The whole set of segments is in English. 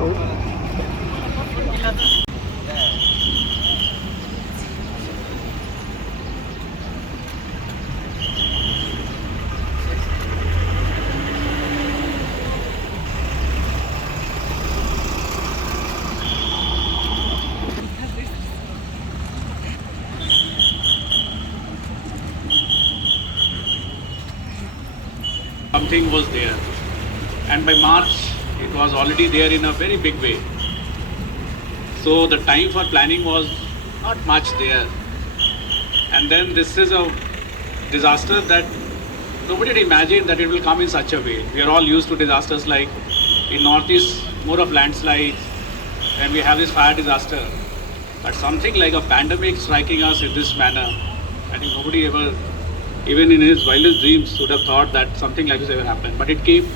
Something was there, and by March it was already there in a very big way. So the time for planning was not much there, and then this is a disaster that nobody had imagined that it will come in such a way. We are all used to disasters like in Northeast, more of landslides, and we have this fire disaster. But something like a pandemic striking us in this manner, I think nobody ever, even in his wildest dreams, would have thought that something like this ever happened. But it came,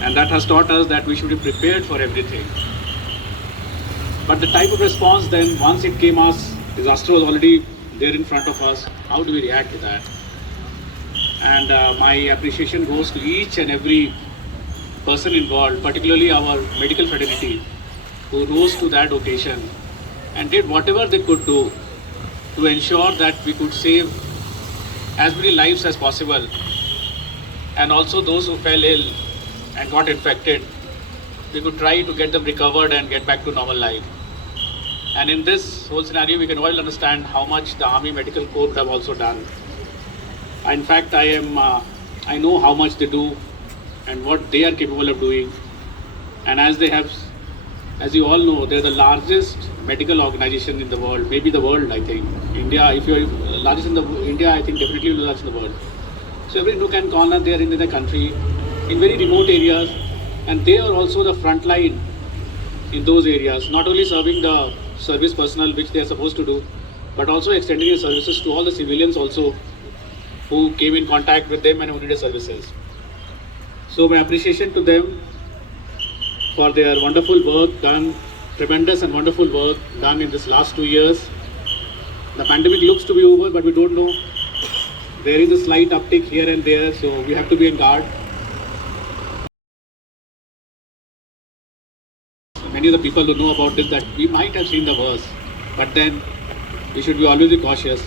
and that has taught us that we should be prepared for everything. But the type of response then, once it came us, disaster was already there in front of us, how do we react to that? And my appreciation goes to each and every person involved, particularly our medical fraternity, who rose to that occasion and did whatever they could do to ensure that we could save as many lives as possible, and also those who fell ill and got infected, we could try to get them recovered and get back to normal life. And in this whole scenario, we can all understand how much the Army Medical Corps have also done. In fact, I know how much they do and what they are capable of doing. And as you all know, they're the largest medical organization in the world, maybe the world, I think. India, if you're largest in India, I think definitely the largest in the world. So every nook and corner there in the country, in very remote areas, and they are also the front line in those areas, not only serving the service personnel, which they are supposed to do, but also extending their services to all the civilians also who came in contact with them and who needed services. So my appreciation to them for their wonderful work done, tremendous and wonderful work done in this last 2 years. The pandemic looks to be over, but we don't know. There is a slight uptick here and there, so we have to be on guard. Many of the people who know about this, that we might have seen the worst, but then we should be always be cautious.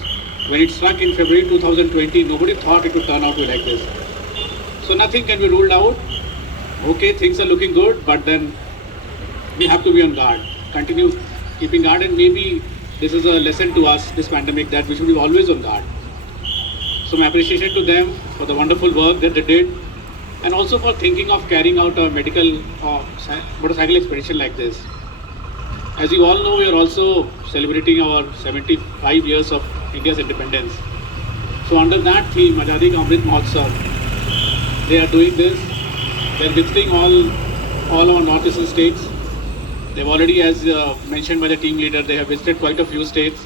When it struck in February 2020, nobody thought it would turn out to be like this. So nothing can be ruled out. Okay, things are looking good, but then we have to be on guard. Continue keeping guard, and maybe this is a lesson to us, this pandemic, that we should be always on guard. So my appreciation to them for the wonderful work that they did, and also for thinking of carrying out a medical motorcycle expedition like this. As you all know, we are also celebrating our 75 years of India's independence. So under that theme, Azadi Ka Amrit Mahotsav, they are doing this. They are visiting all our northeastern states. They've already, as mentioned by the team leader, they have visited quite a few states.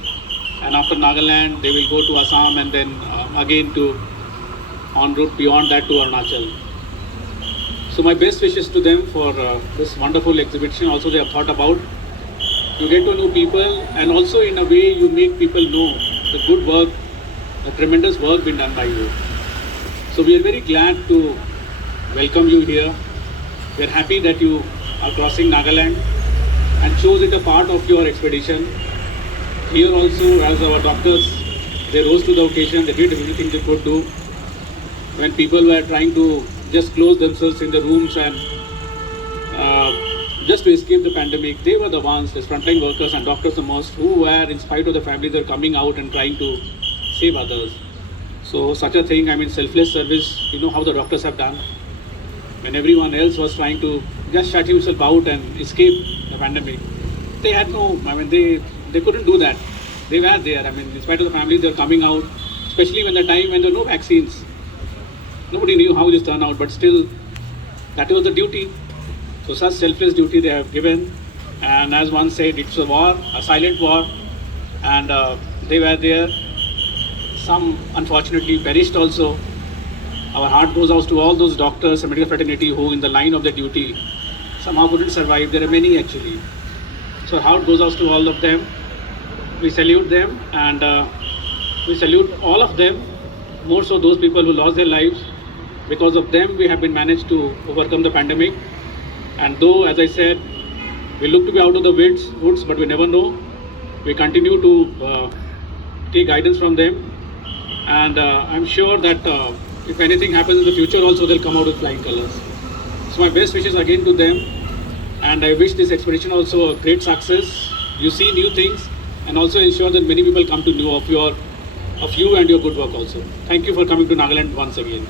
And after Nagaland, they will go to Assam and then again to en route beyond that to Arunachal. So my best wishes to them for this wonderful exhibition. Also, they have thought about. You get to know people, and also in a way you make people know the good work, the tremendous work being done by you. So we are very glad to welcome you here. We are happy that you are crossing Nagaland and chose it a part of your expedition. Here also, as our doctors, they rose to the occasion, they did everything they could do. When people were trying to just close themselves in the rooms and just to escape the pandemic, they were the ones, the frontline workers and doctors the most, who were, in spite of the family, they're coming out and trying to save others. So such a thing, selfless service, you know how the doctors have done. When everyone else was trying to just shut himself out and escape the pandemic, they had no, they couldn't do that. They were there, in spite of the family, they were coming out, especially when the time when there were no vaccines. Nobody knew how this turned out, but still, that was the duty. So such selfless duty they have given, and as one said, it's a war, a silent war, and they were there. Some unfortunately perished also. Our heart goes out to all those doctors and medical fraternity who in the line of their duty somehow couldn't survive. There are many actually. So our heart goes out to all of them. We salute them, and we salute all of them, more so those people who lost their lives. Because of them, we have been managed to overcome the pandemic. And though, as I said, We look to be out of the woods, but we never know. We continue to take guidance from them, and I'm sure that if anything happens in the future also, they'll come out with flying colors. So my best wishes again to them, and I wish this expedition also a great success. You see new things, and also ensure that many people come to know of you and your good work also. Thank you for coming to Nagaland once again.